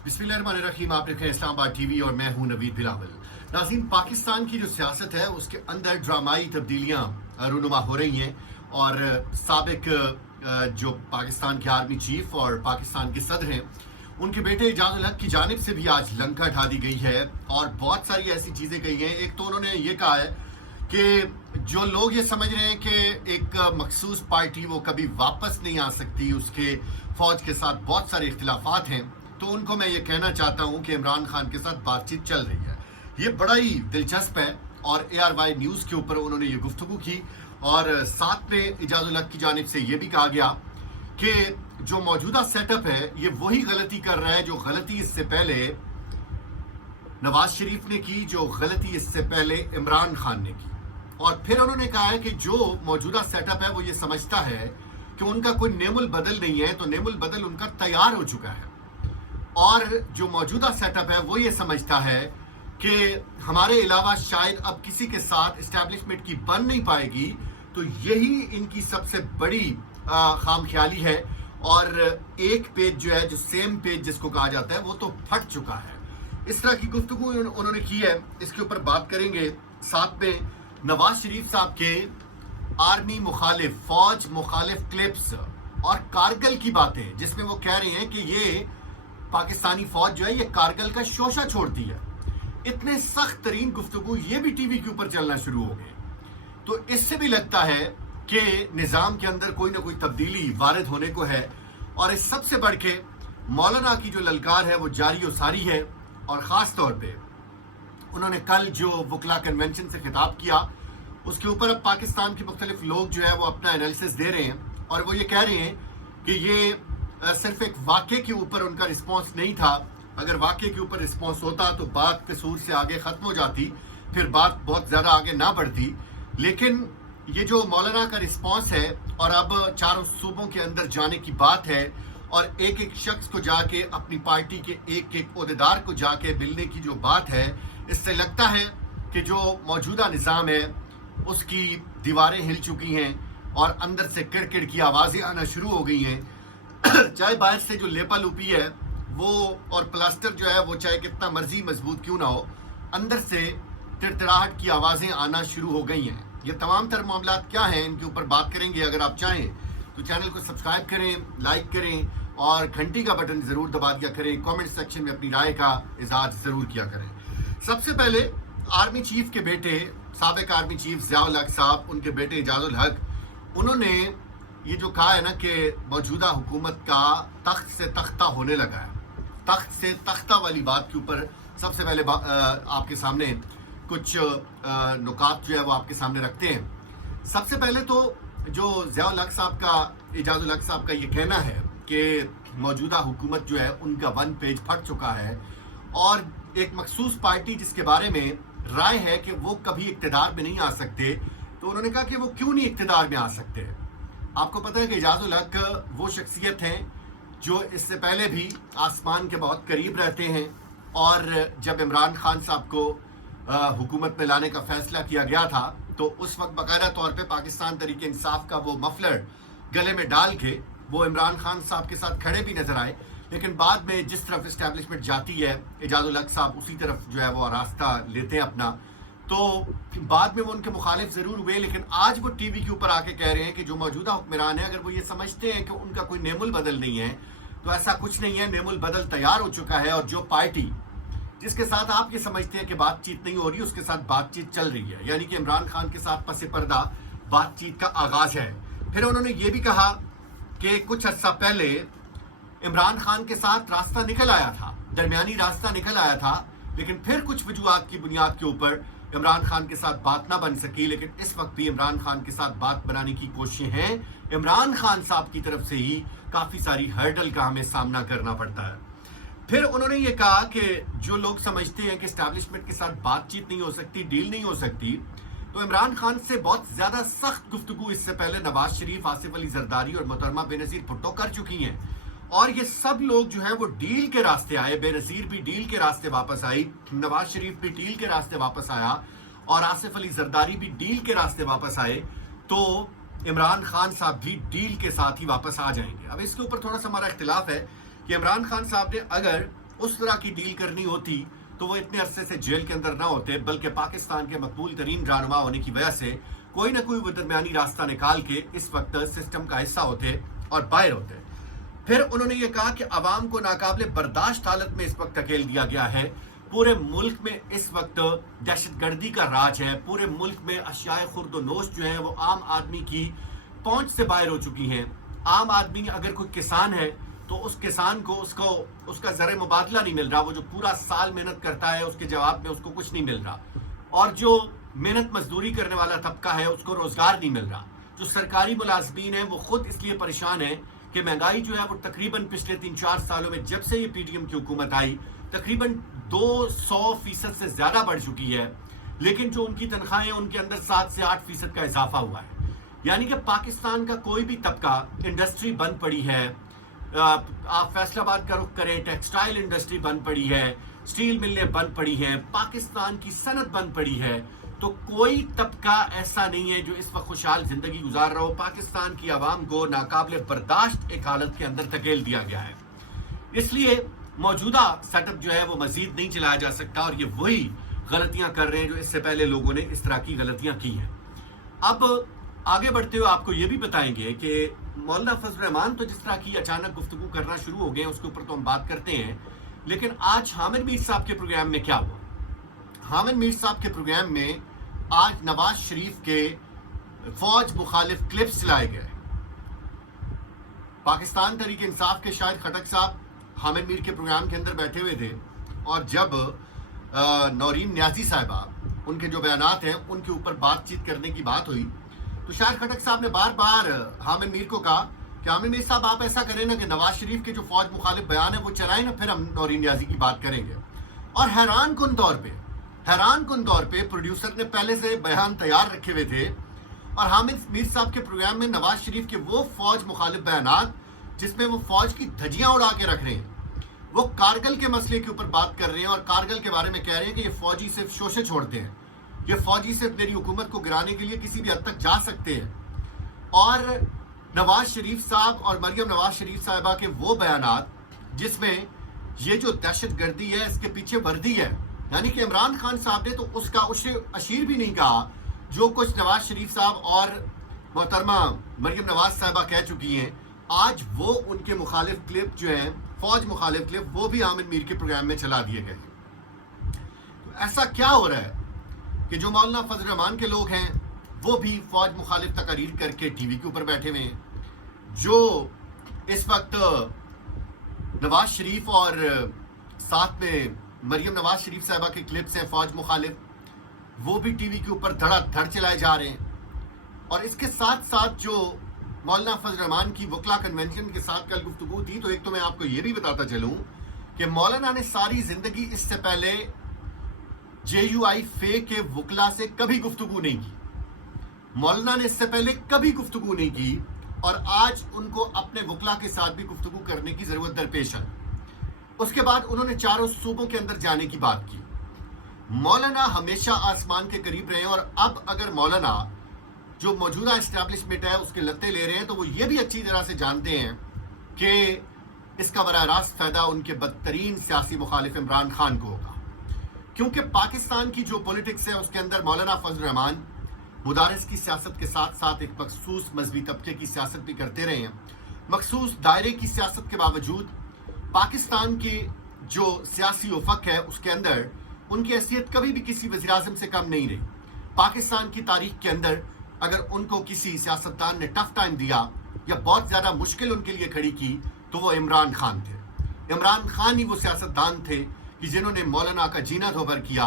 बिस्मिल्लाहिर्रहमानिर्रहीम। आप देख रहे हैं इस्लामाबाद टीवी और मैं हूं नवीद बिलावल। नाज़रीन, पाकिस्तान की जो सियासत है उसके अंदर ड्रामाई तब्दीलियां रूनुमा हो रही हैं और साबिक जो पाकिस्तान के आर्मी चीफ और पाकिस्तान के सदर हैं उनके बेटे इजाज़ उल हक की जानिब से भी आज लंका ढा दी गई है और बहुत सारी ऐसी चीज़ें कही हैं। एक तो उन्होंने ये कहा है कि जो लोग ये समझ रहे हैं कि एक मखसूस पार्टी वो कभी वापस नहीं आ सकती, उसके फौज के साथ बहुत सारे इख्तिलाफात हैं, तो उनको मैं ये कहना चाहता हूँ कि इमरान खान के साथ बातचीत चल रही है। ये बड़ा ही दिलचस्प है और ARY न्यूज़ के ऊपर उन्होंने ये गुफ्तगू की और साथ में इजाज़ उल हक की जानिब से ये भी कहा गया कि जो मौजूदा सेटअप है ये वही गलती कर रहा है जो गलती इससे पहले नवाज शरीफ ने की, जो गलती इससे पहले इमरान खान ने की। और फिर उन्होंने कहा है कि जो मौजूदा सेटअप है वो ये समझता है कि उनका कोई नेमुल बदल नहीं है, तो नेमुल बदल उनका तैयार हो चुका है। और जो मौजूदा सेटअप है वो ये समझता है कि हमारे अलावा शायद अब किसी के साथ इस्टेब्लिशमेंट की बन नहीं पाएगी, तो यही इनकी सबसे बड़ी खामख्याली है। और एक पेज जो है, जो सेम पेज जिसको कहा जाता है, वो तो फट चुका है। इस तरह की गुफ्तगू उन्होंने की है, इसके ऊपर बात करेंगे। साथ में नवाज शरीफ साहब के आर्मी मुखालिफ, फौज मुखालिफ क्लिप्स और कारगिल की बातें, जिसमें वो कह रहे हैं कि ये पाकिस्तानी फौज जो है ये कारगिल का शोशा छोड़ती है। इतने सख्त तरीन गुफ्तगू ये भी टीवी के ऊपर चलना शुरू हो गए, तो इससे भी लगता है कि निज़ाम के अंदर कोई ना कोई तब्दीली वारिद होने को है। और इस सबसे बढ़ के मौलाना की जो ललकार है वो जारी और सारी है। और ख़ास तौर पे उन्होंने कल जो वकला कन्वेंशन से खिताब किया उसके ऊपर अब पाकिस्तान के मुख्तलिफ लोग जो है वो अपना एनालिसिस दे रहे हैं और वो ये कह रहे हैं कि ये सिर्फ एक वाक़े के ऊपर उनका रिस्पॉन्स नहीं था। अगर वाक़े के ऊपर रिस्पॉन्स होता तो बात कसूर से आगे ख़त्म हो जाती, फिर बात बहुत ज़्यादा आगे ना बढ़ती। लेकिन ये जो मौलाना का रिस्पॉन्स है और अब चारों सूबों के अंदर जाने की बात है और एक एक शख्स को जाके अपनी पार्टी के एक एक ओहदेदार को जाके मिलने की जो बात है, इससे लगता है कि जो मौजूदा निज़ाम है उसकी दीवारें हिल चुकी हैं और अंदर से किड़किड़ की आवाज़ें आना शुरू हो गई हैं। चाहे बाहर से जो लेपा लुपी है वो और प्लास्टर जो है वो चाहे कितना मर्जी मजबूत क्यों ना हो, अंदर से तिड़तिड़ाहट की आवाज़ें आना शुरू हो गई हैं। ये तमाम तर मामला क्या हैं इनके ऊपर बात करेंगे। अगर आप चाहें तो चैनल को सब्सक्राइब करें, लाइक करें और घंटी का बटन ज़रूर दबा दिया करें। कमेंट सेक्शन में अपनी राय का इज़हार ज़रूर किया करें। सबसे पहले आर्मी चीफ के बेटे, साबिक आर्मी चीफ ज़िया उल हक साहब, उनके बेटे इजाज़ उल हक, उन्होंने ये जो कहा है ना कि मौजूदा हुकूमत का तख्त से तख्ता होने लगा है, तख्त से तख्ता वाली बात के ऊपर सबसे पहले आपके सामने कुछ नुकात जो है वो आपके सामने रखते हैं। सबसे पहले तो जो ज़िया उल हक साहब का, इजाज़ उल हक साहब का ये कहना है कि मौजूदा हुकूमत जो है उनका वन पेज फट चुका है और एक मखसूस पार्टी जिसके बारे में राय है कि वो कभी इक़्तिदार में नहीं आ सकते, तो उन्होंने कहा कि वो क्यों नहीं इक़्तिदार में आ सकते। आपको पता है कि इजाज़ उल हक वो शख्सियत हैं जो इससे पहले भी आसमान के बहुत करीब रहते हैं और जब इमरान खान साहब को हुकूमत में लाने का फैसला किया गया था तो उस वक्त बाकायदा तौर पे पाकिस्तान तरीके इंसाफ का वो मफलर गले में डाल के वो इमरान खान साहब के साथ खड़े भी नजर आए। लेकिन बाद में जिस तरफ इस्टेब्लिशमेंट जाती है, इजाज़ उल हक साहब उसी तरफ जो है वो रास्ता लेते हैं अपना। तो बाद में वो उनके मुखालिफ ज़रूर हुए, लेकिन आज वो टीवी के ऊपर आके कह रहे हैं कि जो मौजूदा हुक्मरान है, अगर वो ये समझते हैं कि उनका कोई नेमुल बदल नहीं है, तो ऐसा कुछ नहीं है। नेमुल बदल तैयार हो चुका है और जो पार्टी जिसके साथ आप ये समझते हैं कि बातचीत नहीं हो रही, उसके साथ बातचीत चल रही है, यानी कि इमरान खान के साथ पसे पर्दा बातचीत का आगाज है। फिर उन्होंने ये भी कहा कि कुछ अर्सा पहले इमरान खान के साथ रास्ता निकल आया था, दरमियानी रास्ता निकल आया था, लेकिन फिर कुछ वजूहात की बुनियाद के ऊपर इमरान खान के साथ बात ना बन सकी। लेकिन इस वक्त भी इमरान खान के साथ बात बनाने की कोशिशें हैं। इमरान खान साहब की तरफ से ही काफ़ी सारी हर्डल का हमें सामना करना पड़ता है। फिर उन्होंने ये कहा कि जो लोग समझते हैं कि एस्टैब्लिशमेंट के साथ बातचीत नहीं हो सकती, डील नहीं हो सकती, तो इमरान खान से बहुत ज़्यादा सख्त गुफ्तगू इससे पहले नवाज शरीफ, आसिफ अली जरदारी और मोहतरमा बेनज़ीर भुट्टो कर चुकी हैं। और ये सब लोग जो है वो डील के रास्ते आए। बेनज़ीर भी डील के रास्ते वापस आई, नवाज शरीफ भी डील के रास्ते वापस आया और आसिफ अली जरदारी भी डील के रास्ते वापस आए, तो इमरान खान साहब भी डील के साथ ही वापस आ जाएंगे। अब इसके ऊपर थोड़ा सा हमारा इख्तिलाफ है कि इमरान खान साहब ने अगर उस तरह की डील करनी होती तो वो इतने अरसे से जेल के अंदर ना होते, बल्कि पाकिस्तान के मकबूल तरीन रहनुमा होने की वजह से कोई ना कोई वो दरमियानी रास्ता निकाल के इस वक्त सिस्टम का हिस्सा होते और बाहर होते। फिर उन्होंने ये कहा कि अवाम को नाकाबिले बर्दाश्त हालत में इस वक्त धकेल दिया गया है। पूरे मुल्क में इस वक्त दहशतगर्दी का राज है। पूरे मुल्क में अशियाए खुर्दोनोश जो है वो आम आदमी की पहुंच से बाहर हो चुकी हैं। आम आदमी अगर कोई किसान है तो उस किसान को उसका ज़र मुबादला नहीं मिल रहा। वो जो पूरा साल मेहनत करता है उसके जवाब में उसको कुछ नहीं मिल रहा। और जो मेहनत मजदूरी करने वाला तबका है उसको रोजगार नहीं मिल रहा। जो सरकारी मुलाजमीन है वो खुद इसलिए परेशान है कि महंगाई जो है वो तकरीबन पिछले 3-4 सालों में जब से ये पीडीएम की हुकूमत आई तकरीबन 200% से ज्यादा बढ़ चुकी है। लेकिन जो उनकी तनख्वाहें उनके अंदर 7 से 8% का इजाफा हुआ है। यानी कि पाकिस्तान का कोई भी तबका, इंडस्ट्री बंद पड़ी है। आप फैसलाबाद का रुख करें, टेक्सटाइल इंडस्ट्री बंद पड़ी है, स्टील मिलें बंद पड़ी हैं, पाकिस्तान की सनत बंद पड़ी है। तो कोई तबका ऐसा नहीं है जो इस वक्त खुशहाल जिंदगी गुजार रहा हो। पाकिस्तान की आवाम को नाकाबिले बर्दाश्त एक हालत के अंदर धकेल दिया गया है। इसलिए मौजूदा सेटअप जो है वो मजीद नहीं चलाया जा सकता और ये वही गलतियां कर रहे हैं जो इससे पहले लोगों ने इस तरह की गलतियां की हैं। अब आगे बढ़ते हुए आपको ये भी बताएंगे कि मौलाना फजल रहमान तो जिस तरह की अचानक गुफ्तगू करना शुरू हो गए उसके ऊपर तो हम बात करते हैं, लेकिन आज हामिद मीर साहब के प्रोग्राम में क्या हुआ? हामिद मीर साहब के प्रोग्राम में आज नवाज शरीफ के फौज मुखालिफ क्लिप्स लाए गए। पाकिस्तान तहरीक इंसाफ के शायद खटक साहब हामिद मीर के प्रोग्राम के अंदर बैठे हुए थे और जब नौरीन न्याजी साहिबा उनके जो बयानात हैं उनके ऊपर बातचीत करने की बात हुई तो शायद खटक साहब ने बार बार हामिद मीर को कहा कि हामिद मीर साहब आप ऐसा करें ना कि नवाज शरीफ के जो फौज मुखालिफ बयान है वो चलाएं ना, फिर हम नौरीन न्याजी की बात करेंगे। और हैरान कुन तौर पे प्रोड्यूसर ने पहले से बयान तैयार रखे हुए थे और हामिद मीर साहब के प्रोग्राम में नवाज शरीफ के वो फौज मुखालिफ बयानात जिसमें वो फौज की धज्जियां उड़ा के रख रहे हैं, वो कारगिल के मसले के ऊपर बात कर रहे हैं और कारगिल के बारे में कह रहे हैं कि ये फौजी सिर्फ शोषे छोड़ते हैं, ये फौजी सिर्फ मेरी हुकूमत को गिराने के लिए किसी भी हद तक जा सकते हैं। और नवाज शरीफ साहब और मरियम नवाज शरीफ साहिबा के वो बयानात जिसमें ये जो दहशतगर्दी है इसके पीछे वर्दी है, यानी कि इमरान खान साहब ने तो उसका उसे अशीर भी नहीं कहा जो कुछ नवाज शरीफ साहब और मोहतरमा मरियम नवाज साहिबा कह चुकी हैं। आज वो उनके मुखालिफ क्लिप जो हैं, फौज मुखालिफ क्लिप, वो भी हामिद मीर के प्रोग्राम में चला दिए गए। तो ऐसा क्या हो रहा है कि जो मौलाना फजल रहमान के लोग हैं वो भी फौज मुखालिफ तकारीर करके टीवी के ऊपर बैठे हुए हैं, जो इस वक्त नवाज शरीफ और साथ में मरियम नवाज शरीफ साहिबा के क्लिप्स हैं फौज मुखालिफ, वो भी टीवी के ऊपर धड़ाधड़ चलाए जा रहे हैं। और इसके साथ साथ जो मौलाना फजल रहमान की वकला कन्वेंशन के साथ कल गुफ्तगू थी, तो एक तो मैं आपको ये भी बताता चलूं कि मौलाना ने सारी जिंदगी इससे पहले JUI फे के वकला से कभी गुफ्तगू नहीं की। मौलाना ने इससे पहले कभी गुफ्तगू नहीं की और आज उनको अपने वकला के साथ भी गुफ्तगू करने की जरूरत दरपेश है। उसके बाद उन्होंने चारों सूबों के अंदर जाने की बात की। मौलाना हमेशा आसमान के करीब रहे और अब अगर मौलाना जो मौजूदा एस्टैब्लिशमेंट है उसके लत्ते ले रहे हैं तो वो ये भी अच्छी तरह से जानते हैं कि इसका बराह रास्त फायदा उनके बदतरीन सियासी मुखालिफ इमरान खान को होगा, क्योंकि पाकिस्तान की जो पॉलिटिक्स है उसके अंदर मौलाना फजल रहमान मुदारिस की सियासत के साथ साथ एक मखसूस मजहबी तबके की सियासत भी करते रहे हैं। मखसूस दायरे की सियासत के बावजूद पाकिस्तान की जो सियासी उफक है उसके अंदर उनकी हैसियत कभी भी किसी वज़ीर आज़म से कम नहीं रही। पाकिस्तान की तारीख के अंदर अगर उनको किसी सियासतदान ने टफ टाइम दिया या बहुत ज़्यादा मुश्किल उनके लिए खड़ी की तो वो इमरान खान थे। इमरान खान ही वो सियासतदान थे कि जिन्होंने मौलाना का जीना धोबर किया।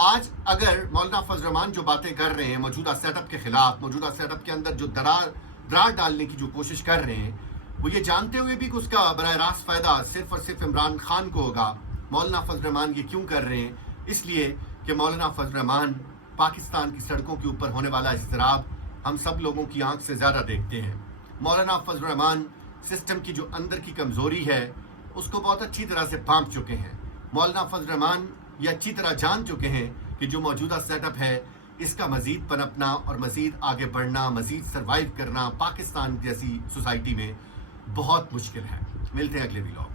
आज अगर मौलाना फजल रहमान जो बातें कर रहे हैं मौजूदा सेटअप के खिलाफ, मौजूदा सेटअप के अंदर जो दरार डालने की जो कोशिश कर रहे हैं, वो ये जानते हुए भी कि उसका बराह रास्त फायदा सिर्फ और सिर्फ इमरान खान को होगा। मौलाना फजल रहमान ये क्यों कर रहे हैं? इसलिए कि मौलाना फजल रहमान पाकिस्तान की सड़कों के ऊपर होने वाला इज़्तिराब हम सब लोगों की आंख से ज़्यादा देखते हैं। मौलाना फजल रहमान सिस्टम की जो अंदर की कमज़ोरी है उसको बहुत अच्छी तरह से भांप चुके हैं। मौलाना फजल रहमान ये अच्छी तरह जान चुके हैं कि जो मौजूदा सेटअप है इसका मज़ीद पनपना और मज़ीद आगे बढ़ना, मज़ीद सर्वाइव करना पाकिस्तान जैसी सोसाइटी में बहुत मुश्किल है। मिलते हैं अगले वीडियो।